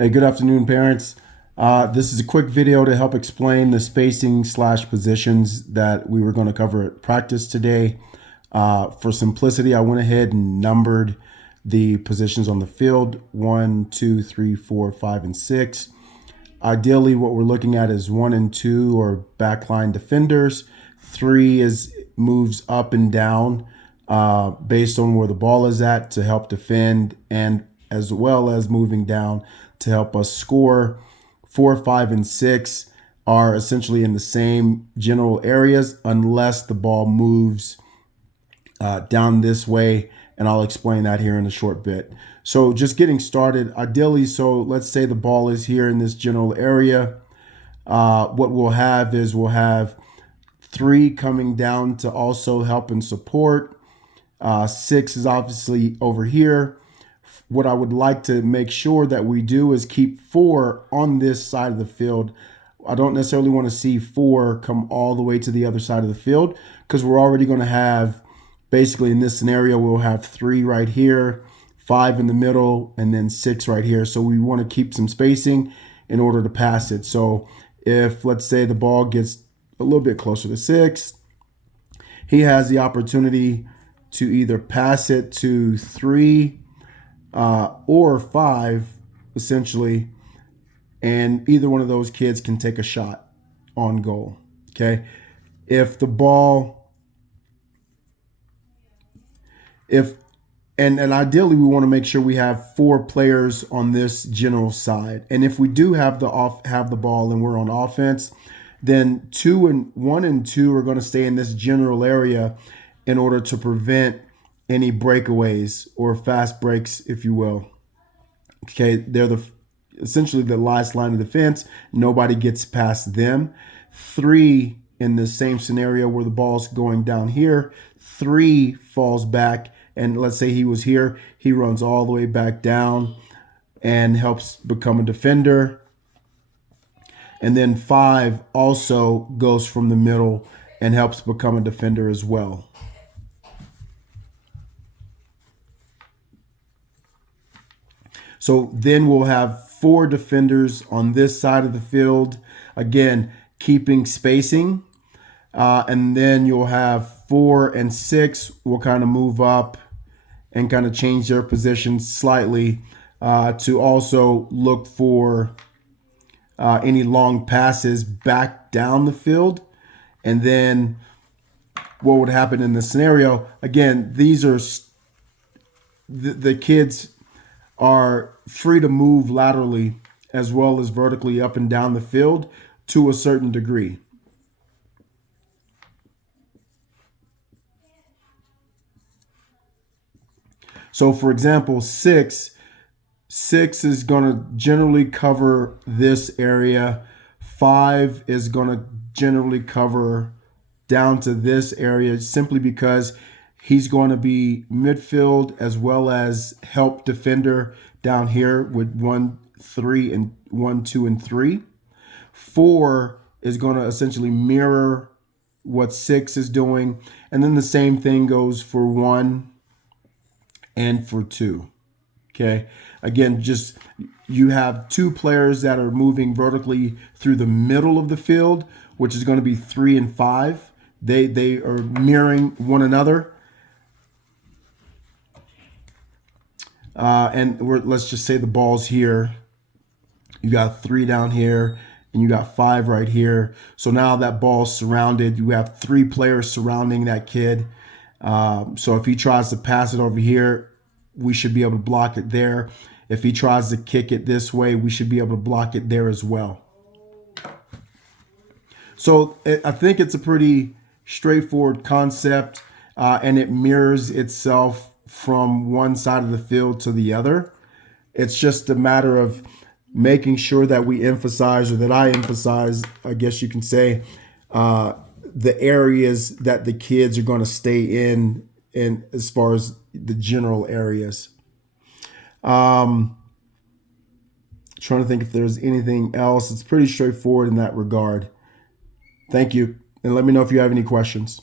Hey, good afternoon, parents. This is a quick video to help explain the spacing slash positions that we were going to cover at practice today. For simplicity, I went ahead and numbered the positions on the field: 1, 2, 3, 4, 5, and 6. Ideally, what we're looking at is 1 and 2 are backline defenders. 3 is moves up and down based on where the ball is at to help defend, and as well as moving down to help us score. 4, 5, and 6 are essentially in the same general areas unless the ball moves down this way, and I'll explain that here in a short bit. So just getting started, ideally, so let's say the ball is here in this general area. What we'll have is we'll have 3 coming down to also help and support. 6 is obviously over here. What I would like to make sure that we do is keep 4 on this side of the field. I don't necessarily want to see 4 come all the way to the other side of the field, because we're already going to have, basically in this scenario, we'll have 3 right here, 5 in the middle, and then 6 right here. So we want to keep some spacing in order to pass it. So if, let's say, the ball gets a little bit closer to 6, he has the opportunity to either pass it to 3 or 5, essentially, and either one of those kids can take a shot on goal. Okay, if the ball, and ideally we want to make sure we have 4 players on this general side, and if we do have the ball and we're on offense, then 1 and 2 are going to stay in this general area in order to prevent any breakaways or fast breaks, if you will. Okay, they're essentially the last line of defense. Nobody gets past them. 3 in the same scenario where the ball's going down here, 3 falls back, and let's say he was here, he runs all the way back down and helps become a defender. And then 5 also goes from the middle and helps become a defender as well. So then we'll have 4 defenders on this side of the field, again, keeping spacing. And then you'll have 4 and 6 will kind of move up and kind of change their positions slightly to also look for any long passes back down the field. And then what would happen in this scenario, again, these are the kids are free to move laterally as well as vertically up and down the field to a certain degree. So for example, 6 is going to generally cover this area. 5 is going to generally cover down to this area, simply because he's going to be midfield as well as help defender down here with 1, 3, and 1, 2, and 3. 4 is going to essentially mirror what 6 is doing. And then the same thing goes for 1 and for 2. Okay. Again, just you have 2 players that are moving vertically through the middle of the field, which is going to be 3 and 5. They are mirroring one another. Let's just say the ball's here. You got 3 down here, and you got 5 right here. So now that ball's surrounded. You have 3 players surrounding that kid. So if he tries to pass it over here, we should be able to block it there. If he tries to kick it this way, we should be able to block it there as well. So I think it's a pretty straightforward concept, and it mirrors itself from one side of the field to the other. It's just a matter of making sure that we emphasize, or that I emphasize, I guess you can say, the areas that the kids are going to stay in as far as the general areas. Trying to think if there's anything else. It's pretty straightforward in that regard. Thank you. And let me know if you have any questions.